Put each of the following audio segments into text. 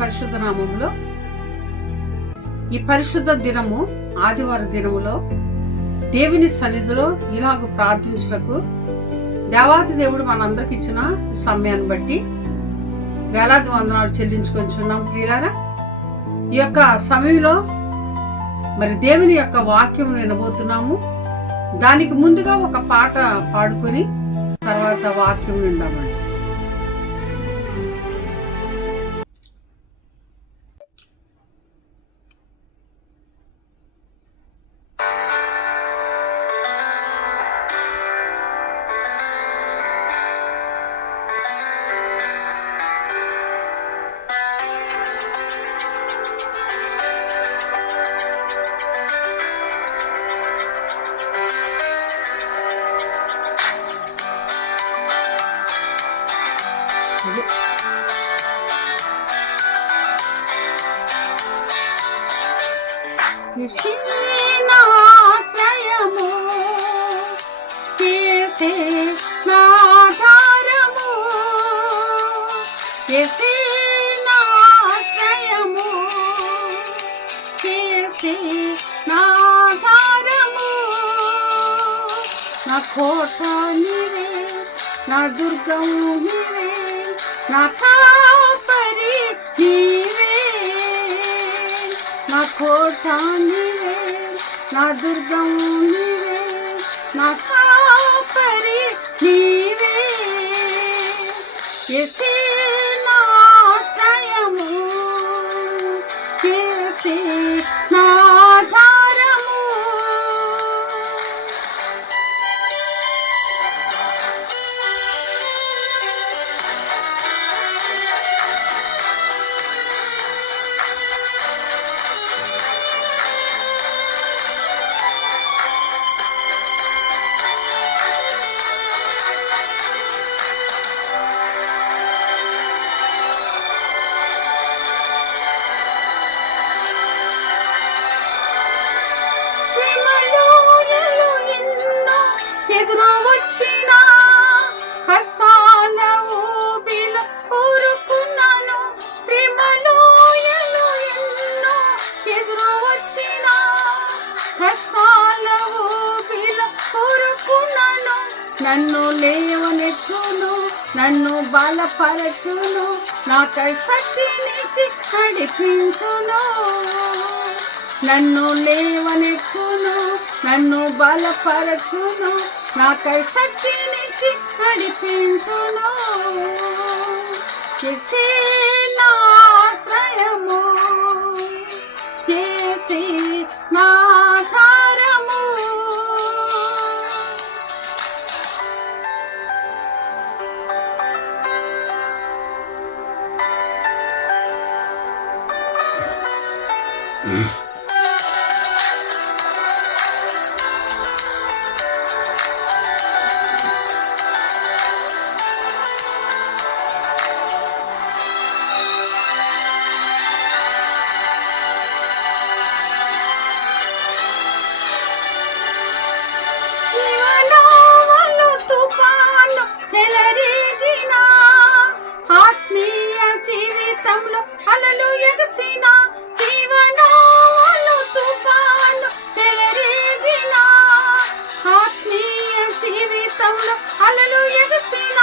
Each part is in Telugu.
పరిశుద్ధ నామములో ఈ పరిశుద్ధ దినము ఆదివారం దినములో దేవుని సన్నిధిలో ఇలాగ ప్రార్థించుటకు దేవాతి దేవుడు మనందరికి ఇచ్చిన సమయాన్ని బట్టి వేలాది వందనాలు చెల్లించుకొంచున్నాం. ప్రియులారా, ఈ యొక్క సమయంలో మరి దేవుని యొక్క వాక్యం వినబోతున్నాము. దానికి ముందుగా ఒక పాట పాడుకొని తర్వాత వాక్యం విందామండి. కృష్ణాశ్రయము కేసే నాధారము కేసే నాశ్రయము కేసే నాధారము నా కోట నీవే, నా దుర్గము నీవే, నా కాపరి నీవే, నా కోట నీవే, నా దుర్గము నీవే, నా కాపరి నీవే. యేసే నా ఆశ్రయము, యేసే నా ఆధారము. ఎదురవచ్చిన కష్టాల ఊబిలో ఊరుకున్నాను. శ్రీమలో ఎన్నో ఎదురవచ్చిన కష్టాల ఊబిలో ఊరుకున్నాను. నన్ను లేవనెత్తును, నన్ను బలపరచును, నాకై శక్తినిచ్చి నడిపించును. నన్ను లేవనెత్తును, నన్ను బలపరచును, నాకై శక్తినిచ్చి నడిపించును. యేసే నా ఆశ్రయము, యేసే నా ఆధారము. తుఫాను చెలరేగిన ఆత్మీయ జీవితంలో అలలు ఎగసిన, జీవనాలు తుఫాను చెలరేగిన ఆత్మీయ జీవితంలో అలలు ఎగసిన,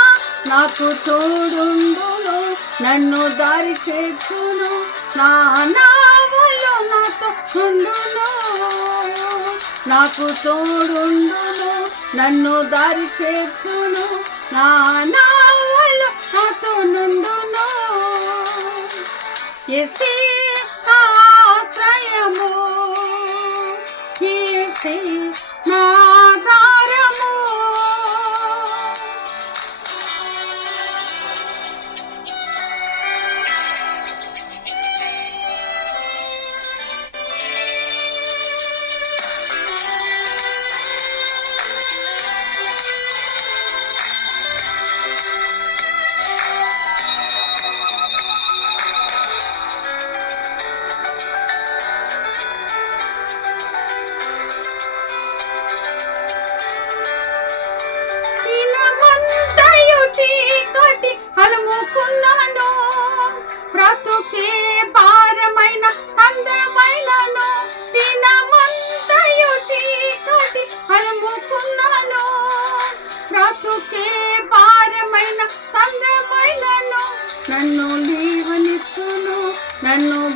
నాకు తోడుండును, నన్ను దారి చేర్చును, నా నావలో నాతో ఉండును. నాకు తోడుండును, నన్ను దారి చేర్చును, నా నావలో నాతో నుండును. యేసే నా ఆశ్రయము, యేసే నా ఆధారము.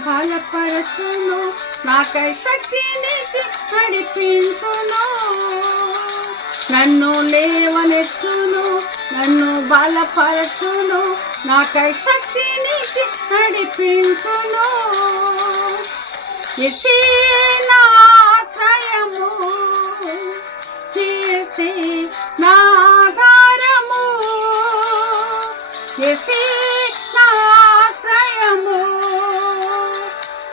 బలపరచును, నాకై శక్తినిచ్చి నడిపించును. నన్ను లేవనెత్తును, నన్ను బలపరచును, నాకై శక్తినిచ్చి నడిపించును. యేసే నా ఆశ్రయము, యేసే నా ఆధారము, యేసే నా ఆశ్రయము,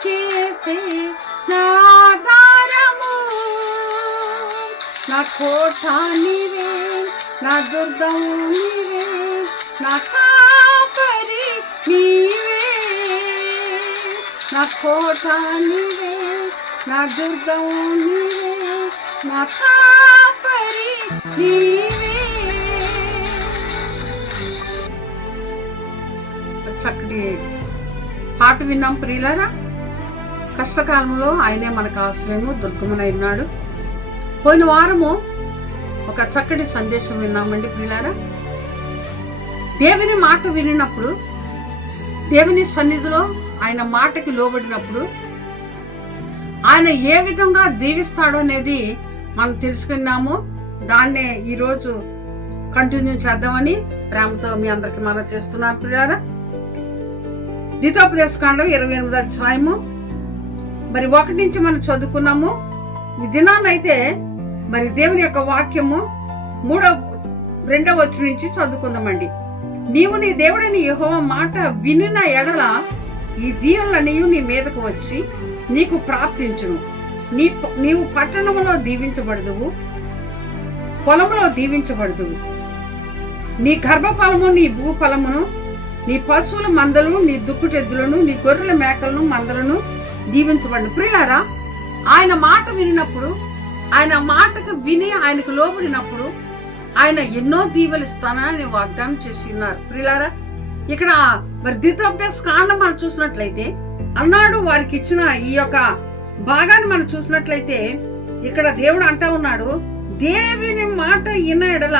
యేసే నా ఆధారము. నా కోట నీవే, నా దుర్గము నీవే, నా కాపరి నీవే. నా కోట నీవే, నా దుర్గము నీవే, నా కాపరి నీవే. చక్కటి పాట విన్నాం ప్రియులారా. కష్టకాలంలో ఆయనే మనకు ఆశ్రయము దుర్గమునై ఉన్నాడు. పోయిన వారము ఒక చక్కటి సందేశం విన్నామండి ప్రియులారా. దేవుని మాట వినినప్పుడు, దేవుని సన్నిధిలో ఆయన మాటకి లోబడినప్పుడు ఆయన ఏ విధంగా దీవిస్తాడో అనేది మనం తెలుసుకున్నాము. దాన్నే ఈరోజు కంటిన్యూ చేద్దామని ప్రేమతో మీ అందరికి మనం చేస్తున్నారు ప్రియులారా. ద్వితోపదేశకాండం 28వ అధ్యాయము మరి 1 నుంచి మనం చదువుకున్నాము. ఈ దినాన్నైతే మరి దేవుని యొక్క వాక్యము 2వ వచనం నుంచి చదువుకుందామండి. నీవు నీ దేవుడని యెహోవా మాట వినిన ఎడల ఈ దీవెనలన్నీ నీ మీదకు వచ్చి నీకు ప్రాప్తించును. నీవు పట్టణములో దీవించబడదువు, పొలములో దీవించబడదువు. నీ గర్భఫలము, నీ భూఫలమును, నీ పశువుల మందలను, నీ దుక్కుటెద్దులను, నీ గొర్రెల మేకలను మందలను దీవించబడు. ప్రియులారా, ఆయన మాట వినినప్పుడు, ఆయన మాటకు విని ఆయనకు లోబడినప్పుడు ఆయన ఎన్నో దీవెలు ఇస్తానని వాగ్దానం చేసి ఉన్నారు. ప్రియులారా, ఇక్కడ మరి ద్వితోపదేశకాండం మనం చూసినట్లయితే అన్నాడు వారికి ఇచ్చిన ఈ యొక్క భాగాన్ని మనం చూసినట్లయితే ఇక్కడ దేవుడు అంటా ఉన్నాడు, దేవుని మాట విన్న ఎడల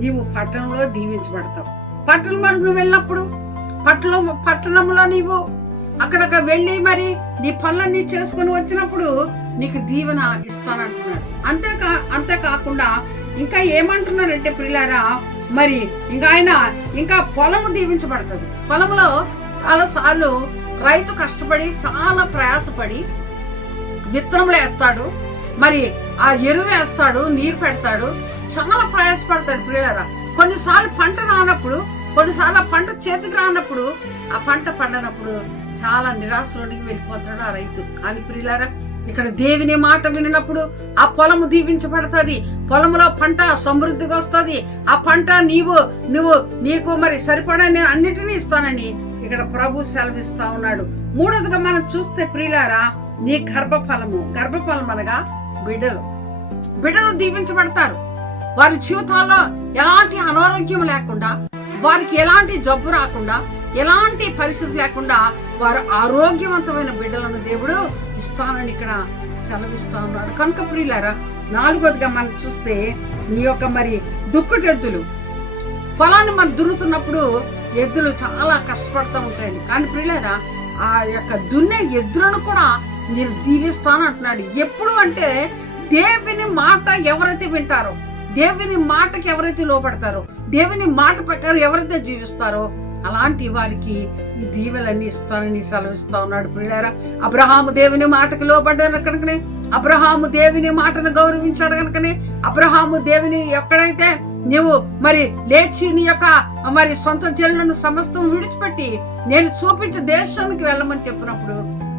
నీవు పట్టణంలో దీవించబడతావు. పట్టణంలో నువ్వు వెళ్ళినప్పుడు, పట్టణంలో నీవు అక్కడక వెళ్ళి మరి నీ పనులన్నీ చేసుకుని వచ్చినప్పుడు నీకు దీవెన ఇస్తానంటున్నాడు. అంతేకాకుండా ఇంకా ఏమంటున్నాడంటే ప్రియులారా, మరి ఇంకా ఆయన ఇంకా పొలము దీవించబడుతుంది. పొలంలో చాలా సార్లు రైతు కష్టపడి చాలా ప్రయాసపడి విత్తనములు వేస్తాడు, మరి ఆ ఎరువు వేస్తాడు, నీరు పెడతాడు, చాలా ప్రయాసపడతాడు ప్రియులారా. కొన్నిసార్లు పంట రానప్పుడు, కొన్నిసార్లు పంట చేతికి రానప్పుడు, ఆ పంట పండనప్పుడు చాలా నిరాశలోనికి వెళ్ళిపోతాడు ఆ రైతు. కానీ ప్రియులారా, ఇక్కడ దేవుని మాట వినినప్పుడు ఆ పొలము దీవించబడుతుంది, పొలంలో పంట సమృద్ధిగా వస్తుంది. ఆ పంట నీకు మరి సరిపడని అన్నిటినీ ఇస్తానని ఇక్కడ ప్రభు సెలవిస్తా ఉన్నాడు. 3వదిగా మనం చూస్తే ప్రియులారా, నీ గర్భఫలం అనగా బిడ్డలు దీవించబడతారు. వారి జీవితాల్లో ఎలాంటి అనారోగ్యం లేకుండా, వారికి ఎలాంటి జబ్బు రాకుండా, ఎలాంటి పరిస్థితి లేకుండా వారు ఆరోగ్యవంతమైన బిడ్డలను దేవుడు ఇస్తానని ఇక్కడ సెలవిస్తా ఉన్నాడు. కనుక ప్రియులారా, 4వదిగా మనం చూస్తే నీ యొక్క మరి దుక్కుటెద్దులు, పొలాన్ని మనం దున్నుతున్నప్పుడు ఎద్దులు చాలా కష్టపడుతూ ఉంటాయండి. కానీ ప్రియులారా, ఆ యొక్క దున్నే ఎద్దులను కూడా నేను దీవిస్తాను అంటున్నాడు. ఎప్పుడు అంటే దేవుని మాట ఎవరైతే వింటారో, దేవుని మాటకి ఎవరైతే లోపడతారో, దేవుని మాట ప్రకారం ఎవరైతే జీవిస్తారో అలాంటి వారికి ఈ దీవెలన్నీ ఇస్తానని సెలవిస్తా ఉన్నాడు. ప్రియులారా, అబ్రహాము దేవుని మాటకు లోబడ్డాడు కనుకనే, అబ్రహాము దేవుని మాటను గౌరవించాడు కనుకనే, అబ్రహాము దేవుని ఎక్కడైతే నీవు మరి లేచి నీ యొక్క మరి సొంత జనులను సమస్తం విడిచిపెట్టి నేను చూపించే దేశానికి వెళ్ళమని చెప్పినప్పుడు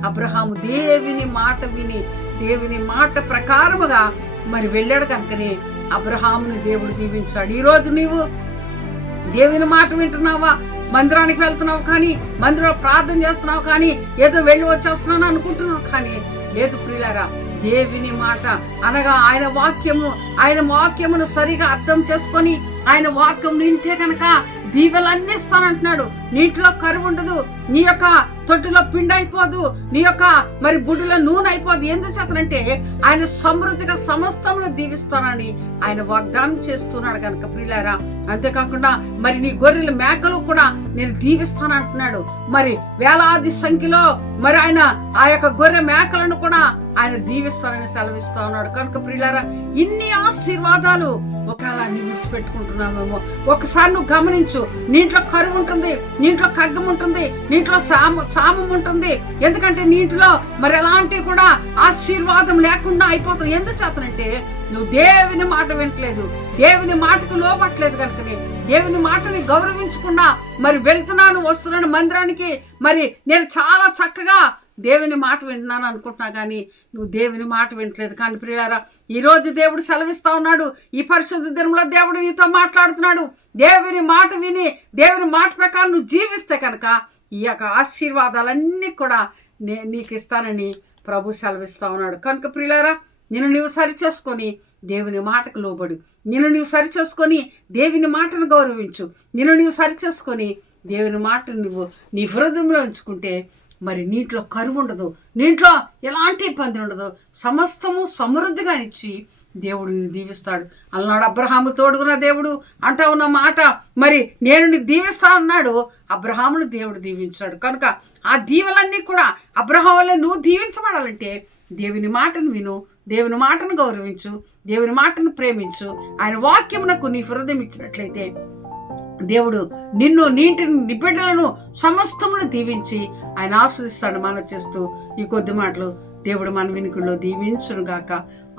అబ్రహాము దేవుని మాట విని దేవుని మాట ప్రకారముగా మరి వెళ్ళాడు కనుకనే అబ్రహాముని దేవుడు దీవించాడు. ఈ రోజు నీవు దేవుని మాట వింటున్నావా, మందిరానికి వెళ్తున్నావు కానీ, మందిరంలో ప్రార్థన చేస్తున్నావు కానీ, ఏదో వెళ్ళి వచ్చేస్తున్నాను అనుకుంటున్నావు కానీ లేదు ప్రియులారా. దేవుని మాట అనగా ఆయన వాక్యమును సరిగా అర్థం చేసుకొని ఆయన వాక్యం నింటే కనుక దీవెలన్నీ ఇస్తానంటున్నాడు. నీటిలో కరువు ఉండదు, నీ యొక్క తొట్టిలో పిండి అయిపోదు, నీ యొక్క మరి బుడ్డిలో నూనె అయిపోదు. ఎందుకు చేతనంటే ఆయన సమృద్ధిగా సమస్తమును దీవిస్తానని ఆయన వాగ్దానం చేస్తున్నాడు కనుక ప్రియులారా. అంతేకాకుండా మరి నీ గొర్రెల మేకలు కూడా నేను దీవిస్తానంటున్నాడు. మరి వేలాది సంఖ్యలో మరి ఆయన ఆ యొక్క గొర్రె మేకలను కూడా ఆయన దీవిస్తానని సెలవిస్తా ఉన్నాడు కనుక ప్రియులారా, ఇన్ని ఆశీర్వాదాలు ఒకవేళ అన్ని విడిచిపెట్టుకుంటున్నామేమో ఒకసారి నువ్వు గమనించు. నీంట్లో కరువు ఉంటుంది, నీంట్లో ఖడ్గం ఉంటుంది, నీంట్లో సామం ఉంటుంది. ఎందుకంటే నీటిలో మరి ఎలాంటి కూడా ఆశీర్వాదం లేకుండా అయిపోతావు. ఎందుకు చేతనంటే నువ్వు దేవుని మాట వినట్లేదు, దేవుని మాటకు లోపట్లేదు కనుకనే, దేవుని మాటని గౌరవించకుండా మరి వెళ్తున్నాను వస్తున్నాను మందిరానికి, మరి నేను చాలా చక్కగా దేవుని మాట వింటున్నాను అనుకుంటున్నా కానీ నువ్వు దేవుని మాట వింటలేదు. కానీ ప్రియులారా, ఈరోజు దేవుడు సెలవిస్తా ఉన్నాడు. ఈ పరిశుద్ధ దినంలో దేవుడు నీతో మాట్లాడుతున్నాడు. దేవుని మాట విని దేవుని మాట ప్రకారం నువ్వు జీవిస్తే కనుక ఈ యొక్క ఆశీర్వాదాలన్నీ కూడా నీకు ఇస్తానని ప్రభు సెలవిస్తా ఉన్నాడు. కనుక ప్రియులారా, నిన్ను నీవు సరిచేసుకొని దేవుని మాటకు లోబడు, నిన్ను నీవు సరిచేసుకొని దేవుని మాటను గౌరవించు, నిన్ను నీవు సరిచేసుకొని దేవుని మాటను నువ్వు నీ హృదయంలో ఉంచుకుంటే మరి నీటిలో కరువు ఉండదు, నీటిలో ఎలాంటి ఇబ్బంది ఉండదు, సమస్తము సమృద్ధిగా ఇచ్చి దేవుడు నిన్ను దీవిస్తాడు. అన్నాడు అబ్రహాము తోడుగున్న దేవుడు అంటా ఉన్న మాట, మరి నేను నీ దీవిస్తా అన్నాడు. అబ్రహామును దేవుడు దీవించాడు. కనుక ఆ దీవెలన్నీ కూడా అబ్రహాం వల్ల నువ్వు దీవించబడాలంటే దేవుని మాటను విను, దేవుని మాటను గౌరవించు, దేవుని మాటను ప్రేమించు. ఆయన వాక్యమునకు నీ హృదయం ఇచ్చినట్లయితే దేవుడు నిన్ను నీటిని నిబిడ్డలను సమస్తమును దీవించి ఆయన ఆస్వాదిస్తాడు. మనం చేస్తూ ఈ కొద్ది మాటలు దేవుడు మన వినికిడిలో దీవించును గాక.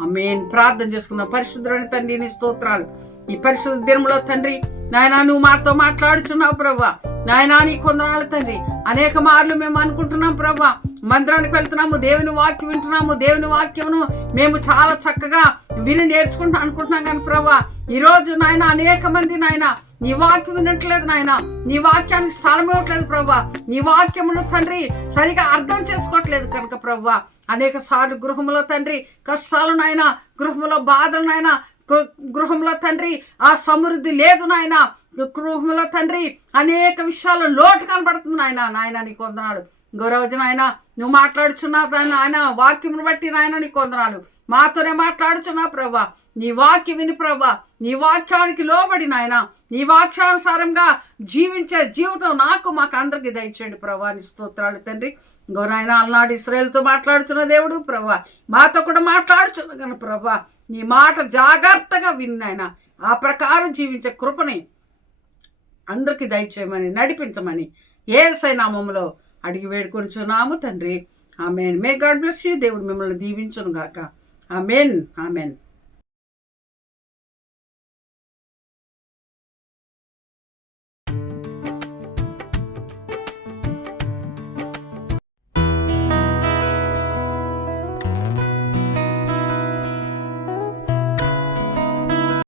ఆమేన్. ప్రార్థన చేసుకుందాం. పరిశుద్ధుడైన తండ్రి నీ స్తోత్రాలు. ఈ పరిశుద్ధ దినంలో తండ్రి నాయనా నువ్వు మాతో మాట్లాడుచున్నావు ప్రభువా. నాయనా నీ కొందనాలు తండ్రి, అనేక మార్లు మేము అనుకుంటున్నాం ప్రభువా, మందిరానికి వెళ్తున్నాము, దేవుని వాక్యం వింటున్నాము, దేవుని వాక్యమును మేము చాలా చక్కగా విని నేర్చుకుంటాం అనుకుంటున్నాం. కానీ ప్రభువా ఈరోజు నాయన అనేక మంది నాయన నీ వాక్యం వినట్లేదు నాయన, నీ వాక్యానికి స్థలం ఇవ్వట్లేదు ప్రభువా, నీ వాక్యమును తండ్రి సరిగా అర్థం చేసుకోవట్లేదు కనుక ప్రభువా అనేక సార్లు గృహంలో తండ్రి కష్టాలు నాయన, గృహంలో బాధలు నాయన, గృహంలో తండ్రి ఆ సమృద్ధి లేదు నాయన, గృహంలో తండ్రి అనేక విషయాలు లోటు కనబడుతుంది నాయన. నాయన నీకు వందనాలు. గౌరవజు నాయన నువ్వు మాట్లాడుచున్నావు ఆయన వాక్యమును బట్టి నాయన నీకు వందనాలు. మాతోనే మాట్లాడుచున్నావు ప్రభా, నీ వాక్యం విని ప్రభా, నీ వాక్యానికి లోబడి నాయన, నీ వాక్యానుసారంగా జీవించే జీవితం మాకు అందరికి దయచేయండి ప్రభా. నీ స్తోత్రాలు తండ్రి. గౌరాయన అలనాడు ఇశ్రాయేలుతో మాట్లాడుచున్న దేవుడు ప్రభా, మాతో కూడా మాట్లాడుచున్న కానీ ప్రభా నీ మాట జాగ్రత్తగా విన్నాయన ఆ ప్రకారం జీవించే కృపని అందరికి దయచేయమని నడిపించమని యేసయ్య నామములో అడిగి వేడుకొనిచున్నాము తండ్రి. Amen. May God bless you. దేవుడు మిమ్మల్ని దీవించును గాక. ఆమెన్. ఆమెన్.